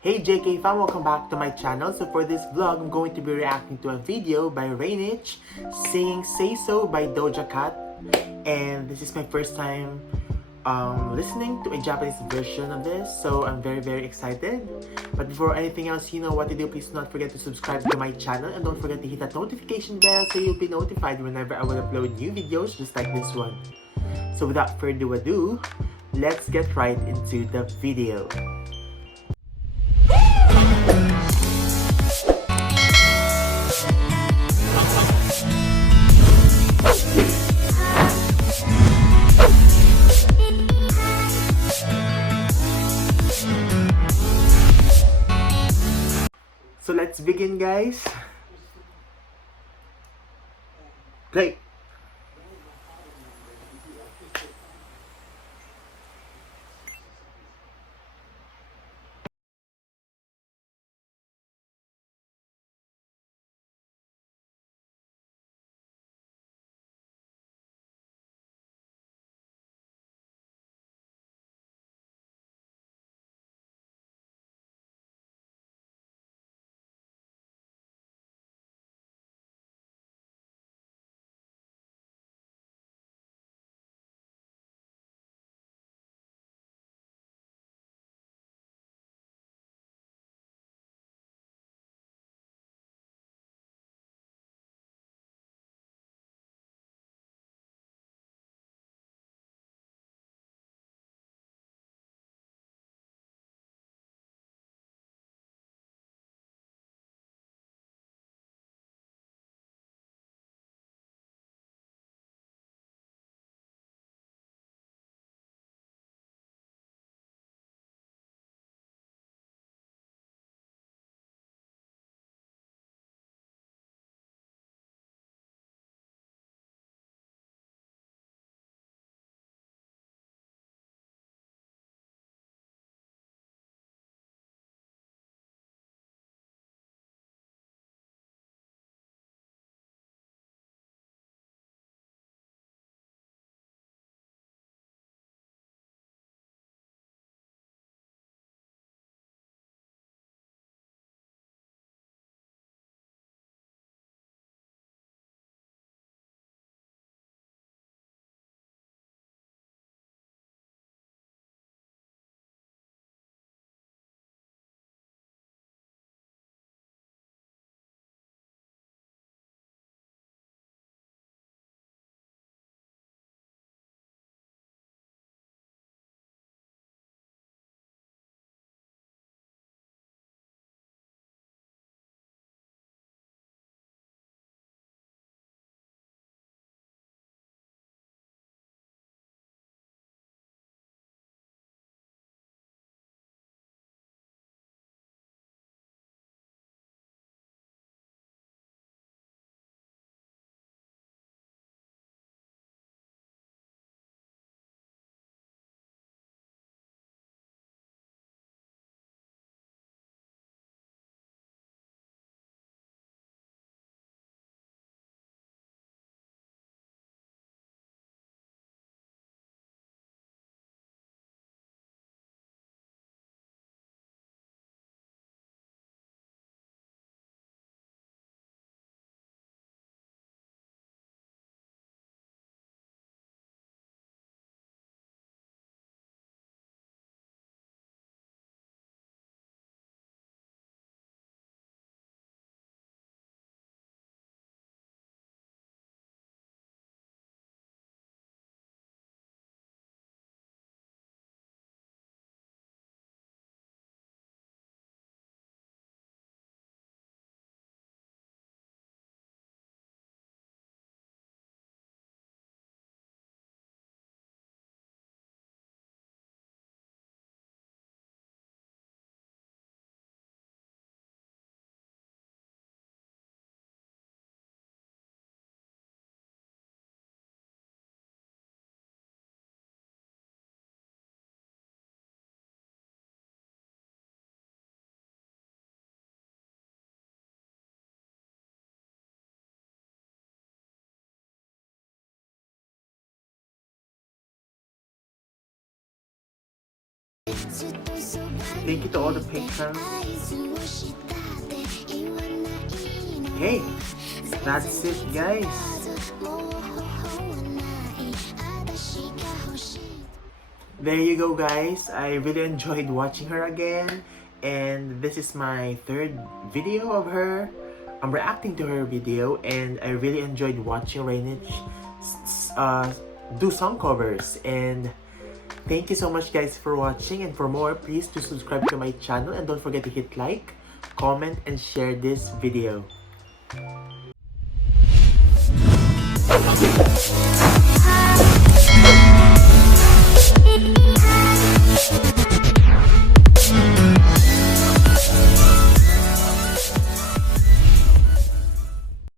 Hey JK fam, welcome back to my channel. So for this vlog, I'm going to be reacting to a video by Rainych singing Sayso by Doja Cat. And this is my first time listening to a Japanese version of this, so I'm very excited. But before anything else, you know what to do. Please do not forget to subscribe to my channel and don't forget to hit that notification bell so you'll be notified whenever I will upload new videos just like this one. So without further ado, let's get right into the video. So let's begin, guys. Play. Thank you to all the patrons. Hey, that's it, guys. There you go, guys. I really enjoyed watching her again, and this is my third video of her. I'm reacting to her video, and I really enjoyed watching Rainych do song covers. And thank you so much, guys, for watching. And for more, please do subscribe to my channel, and don't forget to hit like, comment, and share this video.